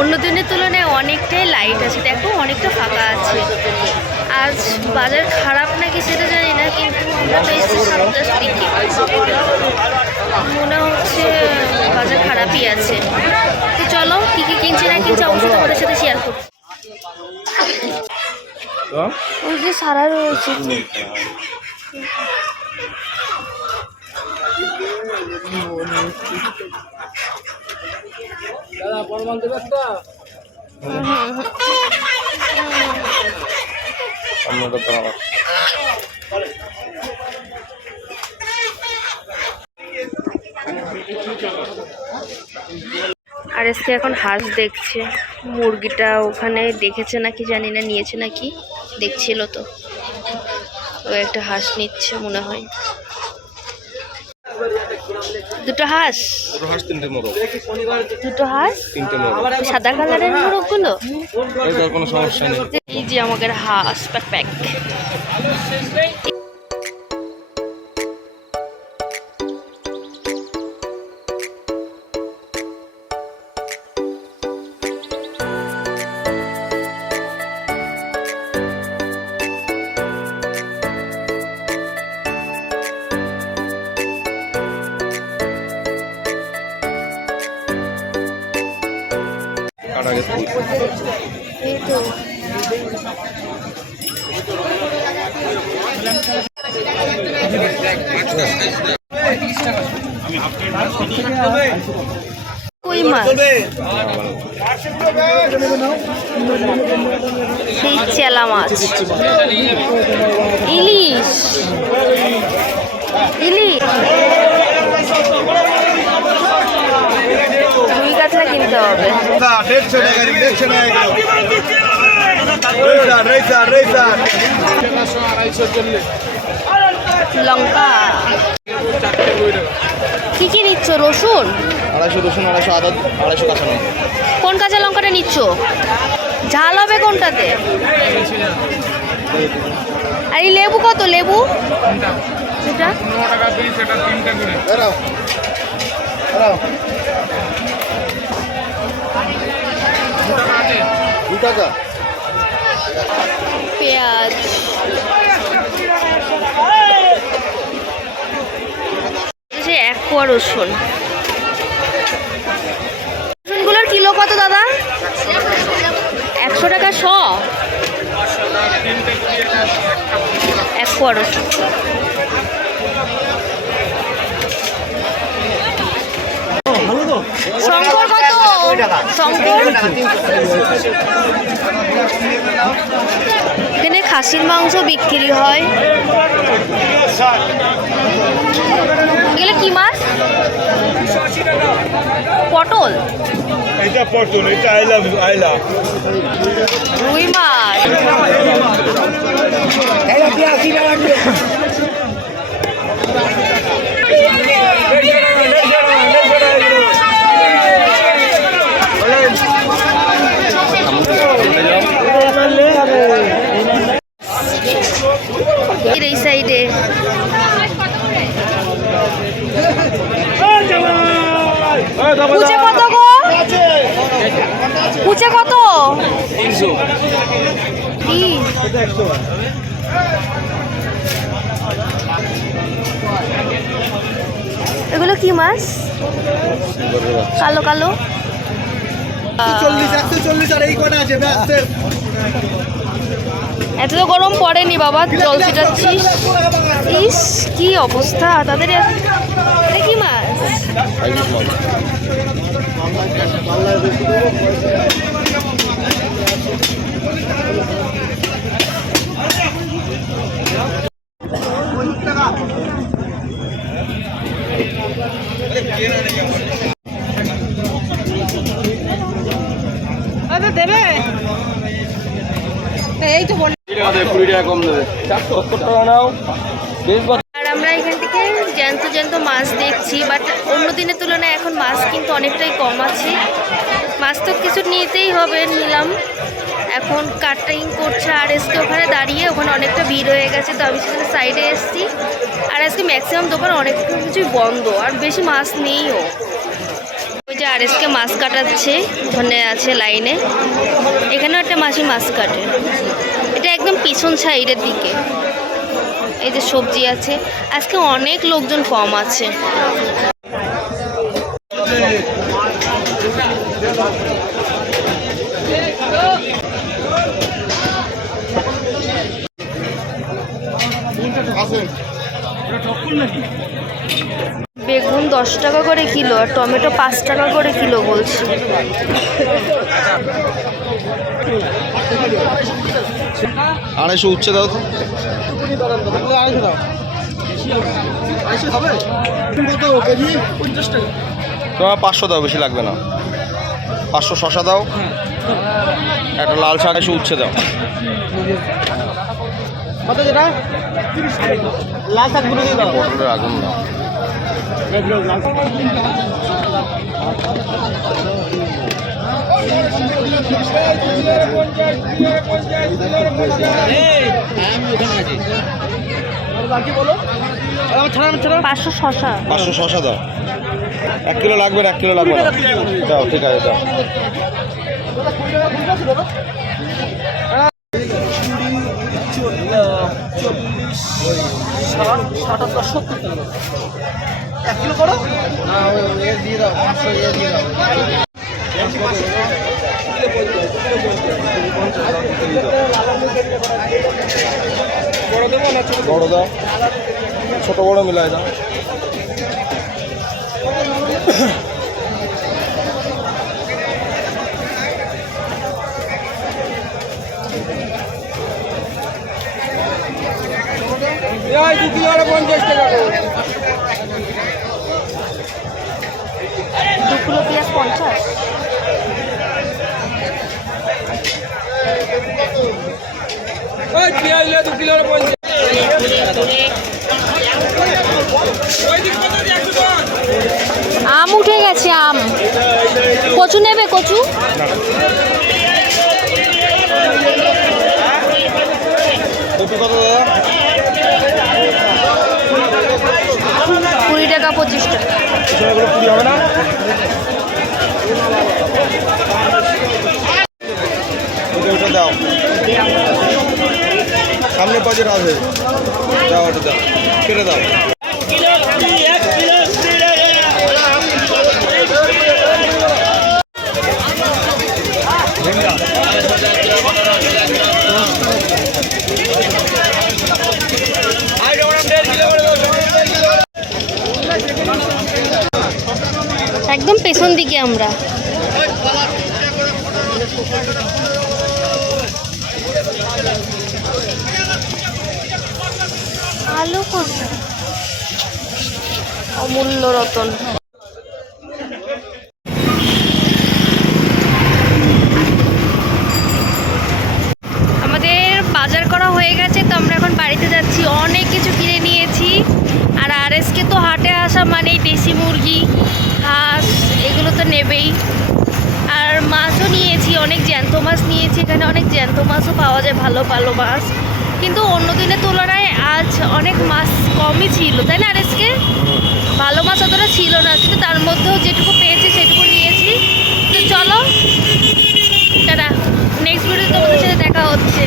অন্য দিনের তুলনায় অনেকটাই লাইট আছে, দেখো অনেকটা ফাঁকা আছে। আজ বাজার খারাপ নাকি সেটা জানি না, কিন্তু আমরা তো এসেছি 7টার দিকে, মনে হচ্ছে বাজার খারাপই আছে। তো চলো কী কী কিনছি না কিনছি অবশ্যই তোমাদের সাথে শেয়ার করছি। ওই যে সারা রয়েছে, আর এসকে এখন হাঁস দেখছে। মুরগিটা ওখানে দেখেছে নাকি জানি না, নিয়েছে নাকি, দেখছিল তো। ও একটা হাঁস নিচ্ছে মনে হয়। দুটো হাঁস, দুটো হাঁস, সাদা কালারের মোরগগুলো। কোনো সমস্যা নেই। এই যে আমাদের হাঁস প্যাক। এই তো কই মাছ, সেই চেলা মাছ, ইলিশ, ইলিশ, রুই কাতলা কিনতে হবে। লঙ্কা কি কি নিচ্ছ? রসুন 250 রসুন, 250 আদা, 250 কাঁচা লঙ্কা। কোন কাঁচা লঙ্কাটা নিচ্ছ? ঝাল হবে কোনটাতে? আর এই লেবু কত? লেবু এটা 15 টাকা পিস, এটা 3টে করে। টাকা। পেঁয়াজ, এক কোয়া রসুন। রসুনগুলোর কিলো কত দাদা? 100 টাকা শ। এক কোয়া রসুন। শঙ্কর কত? শঙ্কর এখানে খাসির মাংস বিক্রি হয়। এগুলো কি মাছ? পটল, এটা পটল, এটা আইলা। রুই মাছ, এই সাইডে কুচে কত গো? কুচে কত? 300। এগুলো কি মাছ? কালো কালো। 140 আর এই কটা আছে। এত তো গরম পড়েনি বাবা, জল ছিটাচ্ছিস। ইস কি অবস্থা তাদের। এটা কি মাছ? দেবে এই তো বল। 20 টাকা কম দেবে। 470 টাকা নাও। আর আমরা এখান থেকে জ্যান্ত জ্যান্ত মাছ দেখছি, বাট অন্য দিনের তুলনায় এখন মাছ কিন্তু অনেকটাই কম আছে। মাছ তো কিছু নিতেই হবে, নিলাম। এখন কাটিং করছে আর এসকে ওখানে দাঁড়িয়ে, ওখানে অনেকটা ভিড় হয়ে গেছে, তো আমি সেখানে সাইডে এসেছি। আর আজকে ম্যাক্সিমাম দোকান অনেক কিছুই বন্ধ, আর বেশি মাছ নেইও। ওই যে আরএসকে মাছ কাটাচ্ছে, ওখানে আছে লাইনে। এখানেও একটা মাসি মাছ কাটে, এটা একদম পিছন সাইডের দিকে। এই যে সবজি আছে, আজকে অনেক লোকজন কম আছে। বেগুন 10 টাকা করে কিলো আর টমেটো 5 টাকা করে কিলো বলছে। আড়াইশো উচ্ছে দাও তো। তোমার 500 দাও, বেশি লাগবে না। 500 শশা দাও, একটা লাল শাক, 200 উচ্ছে দাও। পটলের আগুন দাও। পাঁচশো শশা 500 শশা দাও। 1 কিলো লাগবে না, 1 কিলো লাগবে না। দাও, ঠিক আছে দাও। বড় দাও, ছোট বড় মিলাই দাও। দু কিলো পেঁয়াজ 50। আম উঠে গেছে, আম। কচু নেবে? কচু কপি কত দাদা? 20 টাকা 25 টাকা। এগুলো 20 হবে না? ওটা দাও, সামনে বাজার আছে, দাও ওটা দাও, কেটে দাও। একদম পেছন দিকে আমরা। আলু কোথায়? অমূল্য রতন। আমাদের বাজার করা হয়ে গেছে, তো আমরা এখন বাড়িতে যাচ্ছি। অনেক কিছু কিনে নিয়েছি। আর আরএসকে তো হাটে আসা মানেই দেশি মুরগি, হাঁস, এগুলো তো নেবেই। আর মাছও নিয়েছি, অনেক জ্যান্ত মাছ নিয়েছি। এখানে অনেক জ্যান্ত মাছও পাওয়া যায়, ভালো ভালো মাছ। কিন্তু অন্য দিনের তুলনায় আজ অনেক মাছ কমই ছিল, তাই না আরএসকে? ভালো মাছ অতটা ছিল না, কিন্তু তার মধ্যেও যেটুকু পেয়েছি সেটুকু নিয়েছি। তো চলো, টাটা। নেক্সট ভিডিওতে তোমাদের সাথে দেখা হচ্ছে।